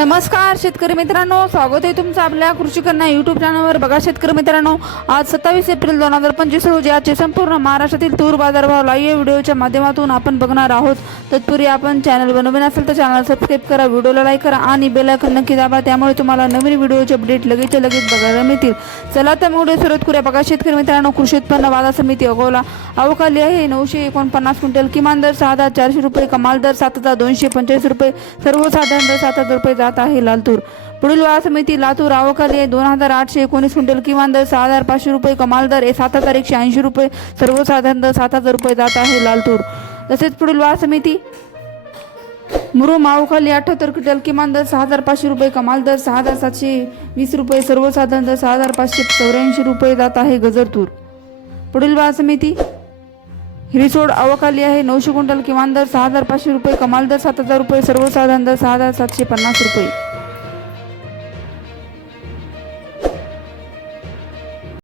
नमस्कार शेतकरी मित्रांनो. स्वागत आहे तुमचं आपल्या कृषी कन्या युट्यूब चॅनलवर बघा शेतकरी मित्रांनो आज सत्तावीस एप्रिल दोन हजार पंचवीस रोजी आजचे संपूर्ण महाराष्ट्रातील तूर बाजारभाव लाईव्ह व्हिडिओच्या माध्यमातून आपण बघणार आहोत. तत्पूर्वी आपण चॅनल बनवून असेल तर चॅनल सबस्क्राईब करा व्हिडिओला लाईक करा आणि बेलायकन नक्की दाबा. त्यामुळे तुम्हाला नवीन व्हिडिओचे अपडेट लगेच लगेच बघायला मिळतील. चला तर मग सुरुवात करूया. बघा शेतकरी मित्रांनो कृषी उत्पन्न बाजार समिती अगोला अवकाली आहे. नऊशे एकोणपन्नास क्विंटल किमान दर सहा हजार चारशे रुपये. कमाल दर सात हजार दोनशे पंचेचाळीस रुपये. सर्वसाधारण दर सात हजार रुपये. जात आहे लालतूर पुढील वाळा समिती लातूर आवकाली दोन हजार आठशे एकोणीस क्विंटल किमान दर सहा हजार पाचशे रुपये कमाल दर आहे सात हजार एकशे ऐंशी रुपये सर्वसाधारण दर सात हजार रुपये जात आहे लालतूर तसेच पुढील वाळा समिती मुरु मावखाली अठ्ठ्याहत्तर क्विंटल किमान दर सहा हजार पाचशे रुपये कमाल दर सहा हजार सातशे वीस रुपये सर्वसाधारण दर सहा हजार पाचशे चौऱ्याऐंशी रुपये जात आहे गजरतूर. पुढील वाळा समिती रिसोड अवकाली आहे. नऊशे क्विंटल किमान दर सहा हजार पाचशे रुपये कमाल दर सात हजार रुपये सर्वसाधारण दर सहा हजार सातशे पन्नास रुपये.